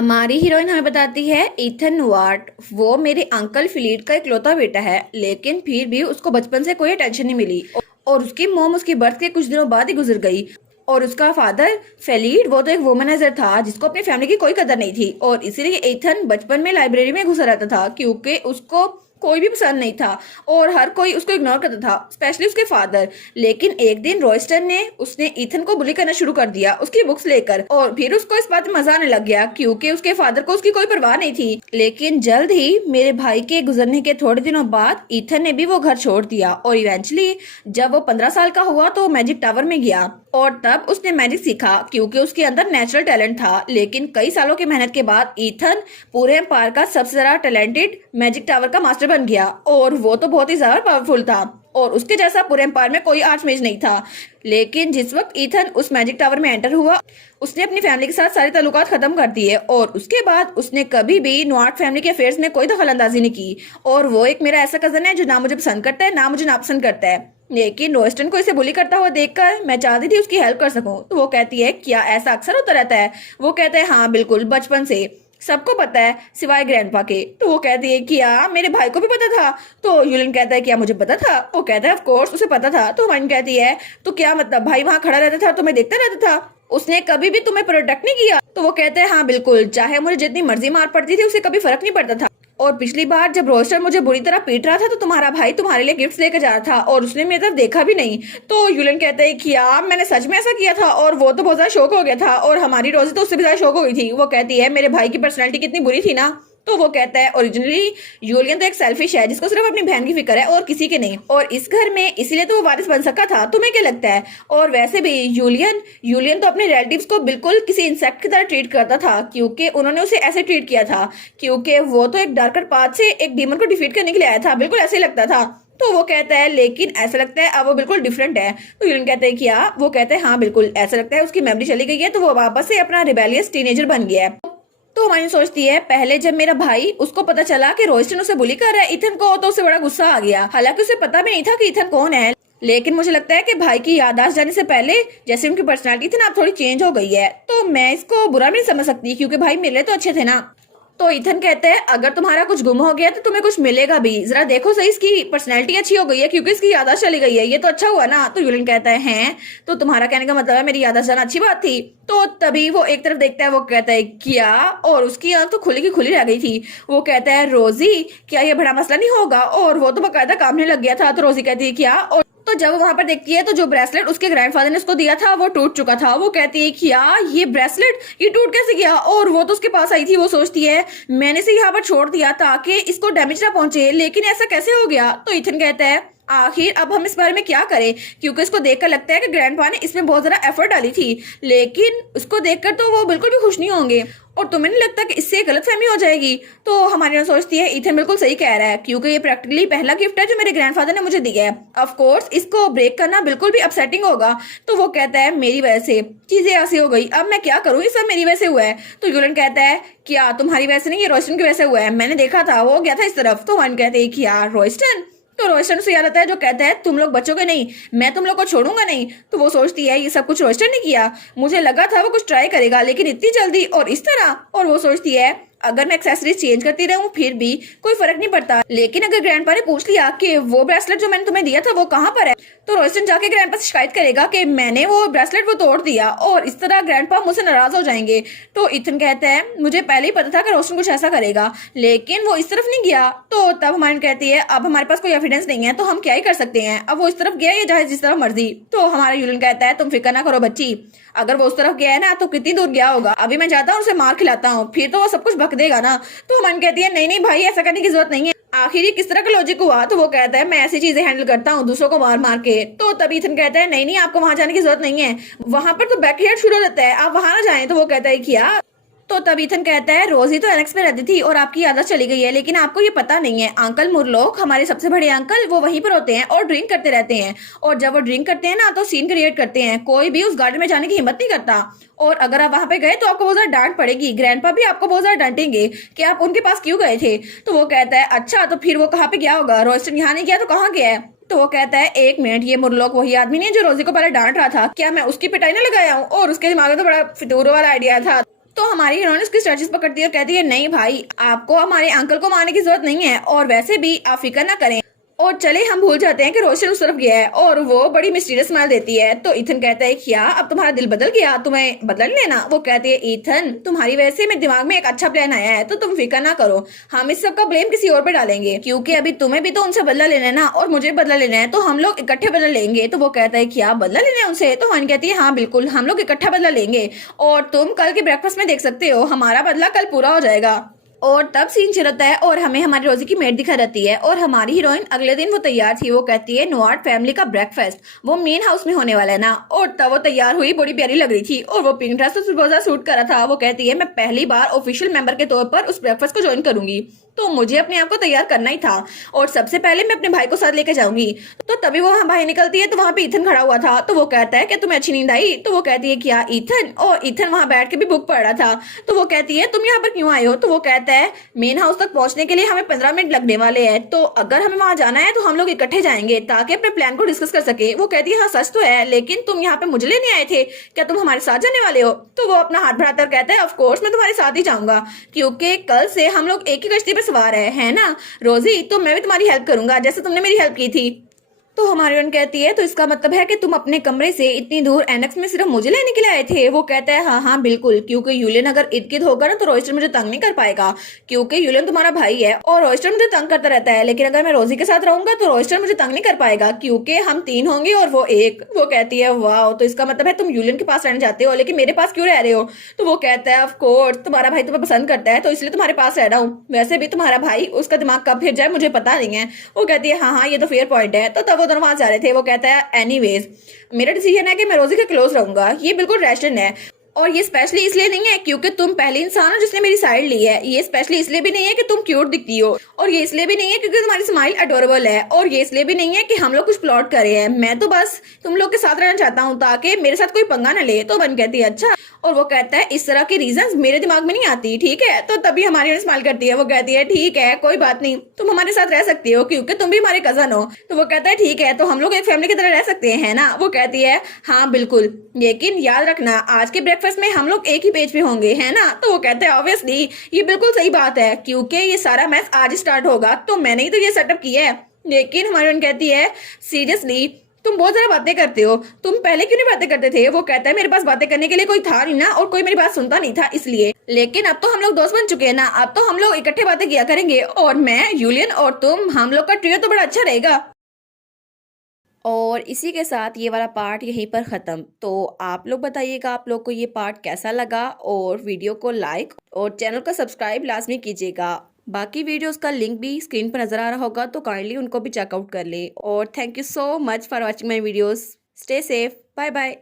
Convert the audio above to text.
हमारी हीरोइन हमें बताती है इथन वाट वो मेरे अंकल फिलीट का इकलौता बेटा है, लेकिन फिर भी उसको बचपन से कोई टेंशन नहीं मिली और उसकी मोम उसकी बर्थ के कुछ दिनों बाद ही गुजर गई। और उसका फादर फेलीट वो तो एक वुमनाइजर था जिसको अपनी फैमिली की कोई कदर नहीं थी और इसीलिए इथन बचपन में लाइब्रेरी में घुसा रहता था क्योंकि उसको कोई भी पसंद नहीं था और हर कोई उसको इग्नोर करता था, स्पेशली उसके फादर। लेकिन एक दिन रॉयस्टन ने उसने इथन को बुली करना शुरू कर दिया उसकी बुक्स लेकर और फिर उसको इस बात में मजा आने लग गया क्योंकि उसके फादर को उसकी कोई परवाह नहीं थी। लेकिन जल्द ही मेरे भाई के गुजरने के थोड़े दिनों बाद इथन ने भी वो घर छोड़ दिया और इवेंचुअली जब वो 15 साल का हुआ तो मैजिक टावर में गया और तब उसने मैजिक सीखा क्योंकि उसके अंदर नेचुरल टैलेंट था। लेकिन कई सालों की मेहनत के बाद इथन पूरे एम्पायर का सबसे ज्यादा टैलेंटेड मैजिक टावर का मास्टर बन गया और वो तो बहुत ही ज्यादा पावरफुल था और उसके जैसा पूरे एम्पायर में कोई आर्चमेज नहीं था। लेकिन जिस वक्त इथन उस मैजिक टावर में एंटर हुआ उसने अपनी फैमिली के साथ सारे ताल्लुकात खत्म कर दिए और उसके बाद उसने कभी भी नॉर्थ फैमिली के अफेयर्स में कोई दखल अंदाजी नहीं की। और वो एक मेरा ऐसा कजन है जो ना मुझे पसंद करता है ना मुझे नापसंद करता है। लेकिन रोस्टन को इसे बुली करता हुआ देखकर मैं चाहती थी उसकी हेल्प कर सकूं। तो वो कहती है क्या ऐसा अक्सर होता रहता है? वो कहता है हाँ बिल्कुल, बचपन से सबको पता है सिवाय ग्रैंडपा के। तो वो कहती है क्या मेरे भाई को भी पता था? तो यूलिन कहता है क्या मुझे पता था? वो कहता है ऑफ कोर्स उसे पता था। तो हमारी कहती है तो क्या मतलब भाई वहां खड़ा रहता था तुम्हें देखता रहता था, उसने कभी भी तुम्हें प्रोटेक्ट नहीं किया? तो वो कहते हैं हाँ बिल्कुल, चाहे मुझे जितनी मर्जी मार पड़ती थी उसे कभी फर्क नहीं पड़ता था। और पिछली बार जब रोस्टर मुझे बुरी तरह पीट रहा था तो तुम्हारा भाई तुम्हारे लिए गिफ्ट लेकर जा रहा था और उसने मेरी तरफ देखा भी नहीं। तो यूलन कहते हैं कि यार मैंने सच में ऐसा किया था और वो तो बहुत ज्यादा शौक हो गया था और हमारी रोजी तो उससे भी ज्यादा शौक हो गई थी। वो कहती है मेरे भाई की पर्सनैलिटी कितनी बुरी थी ना। तो वो कहता है ओरिजिनली यूलियन तो एक सेल्फिश है जिसको सिर्फ अपनी बहन की फिक्र है और किसी के नहीं, और इस घर में इसीलिए तो वो वारिस बन सका था। तुम्हें क्या लगता है? और वैसे भी यूलियन यूलियन तो अपने रिलेटिव्स को बिल्कुल किसी इंसेक्ट की तरह ट्रीट करता था क्योंकि उन्होंने उसे ऐसे ट्रीट किया था क्योंकि वो तो एक डार्कर पाथ से एक डीमन को डिफीट करने के लिए आया था, बिल्कुल ऐसे ही लगता था। तो वो कहता है लेकिन ऐसा लगता है अब वो बिल्कुल डिफरेंट है। तो यूलियन कहते हैं क्या? वो कहते हैं हाँ बिल्कुल ऐसा लगता है उसकी मेमोरी चली गई है तो वो वापस से अपना रिबेलियस टीनेजर बन गया है। तो हमारी सोचती है पहले जब मेरा भाई उसको पता चला कि रोस्टन उसे बुली कर रहा है इथन को तो उसे बड़ा गुस्सा आ गया, हालांकि उसे पता भी नहीं था कि इथन कौन है। लेकिन मुझे लगता है कि भाई की याददाश्त जाने से पहले जैसे उनकी पर्सनालिटी थी ना अब थोड़ी चेंज हो गई है, तो मैं इसको बुरा भी नहीं समझ सकती क्योंकि भाई मेरे लिए तो अच्छे थे ना। तो इथन कहते हैं अगर तुम्हारा कुछ गुम हो गया तो तुम्हें कुछ मिलेगा भी, जरा देखो सही इसकी पर्सनैलिटी अच्छी हो गई है क्योंकि इसकी याददाश्त चली गई है, ये तो अच्छा हुआ ना। तो यूलिन कहता है हैं तो तुम्हारा कहने का मतलब है मेरी याददाश्त जाना अच्छी बात थी? तो तभी वो एक तरफ देखता है, वो कहता है क्या, और उसकी आंख तो खुली की खुली रह गई थी। वो कहता है रोजी क्या ये बड़ा मसला नहीं होगा? और वो तो बकायदा काम नहीं लग गया था। तो रोजी कहती है क्या? और तो जब वो वहां पर देखती है तो जो ब्रेसलेट उसके ग्रैंडफादर ने उसको दिया था वो टूट चुका था। वो कहती है क्या ये ब्रेसलेट ये टूट कैसे गया? और वो तो उसके पास आई थी, वो सोचती है मैंने इसे यहाँ पर छोड़ दिया ताकि इसको डैमेज ना पहुंचे, लेकिन ऐसा कैसे हो गया? तो इथन कहता है आखिर अब हम इस बारे में क्या करें क्योंकि इसको देखकर लगता है कि ग्रैंडपा ने इसमें बहुत ज्यादा एफर्ट डाली थी, लेकिन उसको देखकर तो वो बिल्कुल भी खुश नहीं होंगे और तुम्हें नहीं लगता कि इससे गलतफहमी हो जाएगी? तो हमारी ना सोचती है इथन बिल्कुल सही कह रहा है क्योंकि ये प्रैक्टिकली पहला गिफ्ट है जो मेरे ग्रैंडफादर ने मुझे दिया है, ऑफ कोर्स इसको ब्रेक करना बिल्कुल भी अपसेटिंग होगा। तो वो कहता है मेरी वजह से चीजें ऐसी हो गई, अब मैं क्या करूँ, ये सब मेरी वजह से हुआ है। तो यूलन कहता है क्या तुम्हारी वजह से नहीं, ये रोस्टन की वजह से हुआ है, मैंने देखा था वो गया था इस तरफ। तो वन कहते हैं कि यार रोस्टन, तो रोस्टन से याद आता है जो कहता है तुम लोग बचोगे नहीं, मैं तुम लोग को छोड़ूंगा नहीं। तो वो सोचती है ये सब कुछ रोस्टन ने किया, मुझे लगा था वो कुछ ट्राई करेगा लेकिन इतनी जल्दी और इस तरह। और वो सोचती है अगर मैं एक्सेसरीज चेंज करती रहूं फिर भी कोई फर्क नहीं पड़ता, लेकिन अगर ग्रैंडपा ने पूछ लिया कि वो ब्रेसलेट जो मैंने तुम्हें दिया था वो कहाँ पर है, तो रोस्टन जाके ग्रैंडपा से शिकायत करेगा कि मैंने वो ब्रेसलेट वो तोड़ दिया और इस तरह ग्रैंडपा मुझसे नाराज हो जाएंगे। तो इथन कहता है मुझे पहले ही पता था कि रोस्टन कुछ ऐसा करेगा लेकिन वो इस तरफ नहीं गया। तो तब हमारी कहती है अब हमारे पास कोई एविडेंस नहीं है तो हम क्या ही कर सकते हैं, अब वो इस तरफ गया या चाहे जिस तरफ मर्जी। तो हमारा यूलिन कहता है तुम फिक्र ना करो बच्ची, अगर वो उस तरफ गया है ना तो कितनी दूर गया होगा, अभी मैं जाता हूँ उसे मार खिलाता हूँ फिर तो वो सब कुछ भक देगा ना। तो मन कहती है नहीं नहीं भाई ऐसा करने की जरूरत नहीं है, आखिर ये किस तरह का लॉजिक हुआ? तो वो कहता है मैं ऐसी चीजें हैंडल करता हूँ दूसरों को मार मार के। तो तभी इथन कहता है नहीं नहीं आपको वहां जाने की जरूरत नहीं है, वहां पर तो बैकयार्ड शुरू रहता है, आप वहां ना जाएं। तो वो कहता है क्या? तो तब इथन कहता है रोजी तो एलेक्स में रहती थी और आपकी आदत चली गई है, लेकिन आपको ये पता नहीं है अंकल मुरलोक हमारे सबसे बड़े अंकल वो वहीं पर होते हैं और ड्रिंक करते रहते हैं, और जब वो ड्रिंक करते हैं ना तो सीन क्रिएट करते हैं, कोई भी उस गार्डन में जाने की हिम्मत नहीं करता और अगर आप वहां पे गए तो आपको बहुत ज्यादा डांट पड़ेगी, ग्रैंडपा भी आपको बहुत ज्यादा डांटेंगे कि आप उनके पास क्यों गए थे। तो वो कहता है अच्छा तो फिर वो कहाँ पे गया होगा, रोस्टन यहाँ नहीं गया तो कहाँ गया है? तो वो कहता है एक मिनट, ये मुरलोक वही आदमी नहीं है जो रोजी को पहले डांट रहा था, क्या मैं उसकी पिटाई ना लगाया हूँ? और उसके दिमाग में तो बड़ा फितूर वाला आइडिया था। तो हमारी हीरोइन उसकी स्ट्रेचेस पकड़ती है और कहती है नहीं भाई, आपको हमारे अंकल को मारने की जरूरत नहीं है, और वैसे भी आप फिक्र ना करें। और चले हम भूल जाते हैं कि रोशन उस तरफ गया है और वो बड़ी मिस्टीरियस स्माइल देती है। तो इथन कहता है क्या अब तुम्हारा दिल बदल गया, तुम्हें बदला नहीं लेना। वो कहती है इथन तुम्हारी वजह से मेरे दिमाग में एक अच्छा प्लान आया है, तो तुम फिक्र ना करो, हम इस सब का ब्लेम किसी और पे डालेंगे, क्योंकि अभी तुम्हें भी तो उनसे बदला लेना है ना, और मुझे बदला लेना है, तो हम लोग इकट्ठे बदला लेंगे। तो वो कहता है क्या बदला लेना है उनसे। तो हान कहती है हाँ बिल्कुल, हम लोग इकट्ठा बदला लेंगे, और तुम कल के ब्रेकफास्ट में देख सकते हो हमारा बदला कल पूरा हो जाएगा। और तब सीन चलता है और हमें हमारी रोजी की मेड दिखा रहती है, और हमारी हीरोइन अगले दिन वो तैयार थी। वो कहती है नोआर्ट फैमिली का ब्रेकफास्ट वो मेन हाउस में होने वाला है ना, और तब वो तैयार हुई, बड़ी प्यारी लग रही थी, और वो पिंक ड्रेस तो बहुत ज्यादा सूट करा था। वो कहती है मैं पहली बार ऑफिशियल मेंबर के तौर पर उस ब्रेकफास्ट को ज्वाइन करूंगी, तो मुझे अपने आप को तैयार करना ही था, और सबसे पहले मैं अपने भाई को साथ लेके जाऊंगी। तो तभी वो वहाँ बाहर निकलती है, तो वहाँ पे इथन खड़ा हुआ था। तो वो कहता है कि तुम्हें अच्छी नींद आई। तो वो कहती है क्या इथन, और इथन वहाँ बैठ के भी बुक पढ़ रहा था। तो वो कहती है तुम यहाँ पर क्यों आए हो। तो वो कहता है मेन हाउस तक पहुंचने के लिए हमें 15 मिनट लगने वाले हैं, तो अगर हमें वहां जाना है तो हम लोग इकट्ठे जाएंगे ताकि अपने प्लान को डिस्कस कर सके। वो कहती है हाँ सच तो है, लेकिन तुम यहाँ पे मुझे लेने आए थे, क्या तुम हमारे साथ जाने वाले हो। तो वो अपना हाथ बढ़ाकर कहता है ऑफ कोर्स मैं तुम्हारे साथ ही जाऊंगा, क्योंकि कल से हम लोग एक ही कश्ती पे सवार है ना रोजी, तो मैं भी तुम्हारी हेल्प करूंगा जैसे तुमने मेरी हेल्प की थी। तो हमारी हीरोइन कहती है तो इसका मतलब है कि तुम अपने कमरे से इतनी दूर एनेक्स में सिर्फ मुझे लेने के लिए आए थे। वो कहता है हाँ हाँ बिल्कुल, क्योंकि यूलियन अगर इर्द गिर्द होगा ना तो रोइस्टर मुझे तंग नहीं कर पाएगा, क्योंकि यूलियन तुम्हारा भाई है और रोइस्टर मुझे तंग करता रहता है, लेकिन अगर मैं रोजी के साथ रहूंगा तो रोइस्टर मुझे तंग नहीं कर पाएगा, क्योंकि हम 3 होंगे और वो 1। वो कहती है वाह, तो इसका मतलब है तुम यूलियन के पास रहना चाहते हो, लेकिन मेरे पास क्यों रह रहे हो। तो वो कहता है ऑफ कोर्स तुम्हारा भाई तुम्हें पसंद करता है, तो इसलिए तुम्हारे पास रह रहा हूँ, वैसे भी तुम्हारा भाई उसका दिमाग कब फिर जाए मुझे पता नहीं है। वो कहती है हाँ हाँ ये तो फेयर पॉइंट है। तो तब वो दोनों वहां जा रहे थे। वो कहता है एनीवेज मेरा डिसीजन है कि मैं रोजी के क्लोज रहूंगा, ये बिल्कुल रैशनल है, और ये स्पेशली इसलिए नहीं है क्योंकि तुम पहले इंसान हो जिसने मेरी साइड ली है, ये स्पेशली इसलिए भी नहीं है कि तुम क्यूट दिखती हो, और ये इसलिए भी नहीं है क्योंकि तुम्हारी स्माइल अडोरेबल है, और ये इसलिए भी नहीं है कि हम लोग कुछ प्लॉट कर रहे हैं, मैं तो बस तुम लोग के साथ रहना चाहता हूँ ताकि मेरे साथ कोई पंगा न ले। तो बन कहती है अच्छा, और वो कहता है इस तरह की रीजंस मेरे दिमाग में नहीं आती, ठीक है। तो तभी हमारी स्माइल करती है। वो कहती है ठीक है कोई बात नहीं, तुम हमारे साथ रह सकती हो क्योंकि तुम भी हमारे कजन हो। तो वो कहता है ठीक है, तो हम लोग एक फैमिली की तरह रह सकते हैं ना। वो कहती है हाँ बिल्कुल, लेकिन याद रखना आज के ब्रेकफास्ट में हम लोग एक ही पेज पे होंगे, है ना। तो वो कहते हैं ऑब्वियसली ये बिल्कुल सही बात है, क्योंकि ये सारा मैच आज स्टार्ट होगा, तो मैंने ही तो ये सेटअप किया है। लेकिन हमारी बहन कहती है सीरियसली तुम बहुत ज्यादा बातें करते हो, तुम पहले क्यों नहीं बातें करते थे। वो कहता है मेरे पास बातें करने के लिए कोई था नहीं ना, और कोई मेरी बात सुनता नहीं था इसलिए, लेकिन अब तो हम लोग दोस्त बन चुके हैं ना, अब तो हम लोग इकट्ठे बातें किया करेंगे, और मैं यूलियन और तुम हम लोग का ट्रियो तो बड़ा अच्छा रहेगा। और इसी के साथ ये वाला पार्ट यहीं पर ख़त्म। तो आप लोग बताइएगा आप लोग को ये पार्ट कैसा लगा, और वीडियो को लाइक और चैनल को सब्सक्राइब लाजमी कीजिएगा। बाकी वीडियोस का लिंक भी स्क्रीन पर नज़र आ रहा होगा, तो काइंडली उनको भी चेकआउट कर लें। और thank you so much for watching my videos. Stay safe, bye bye.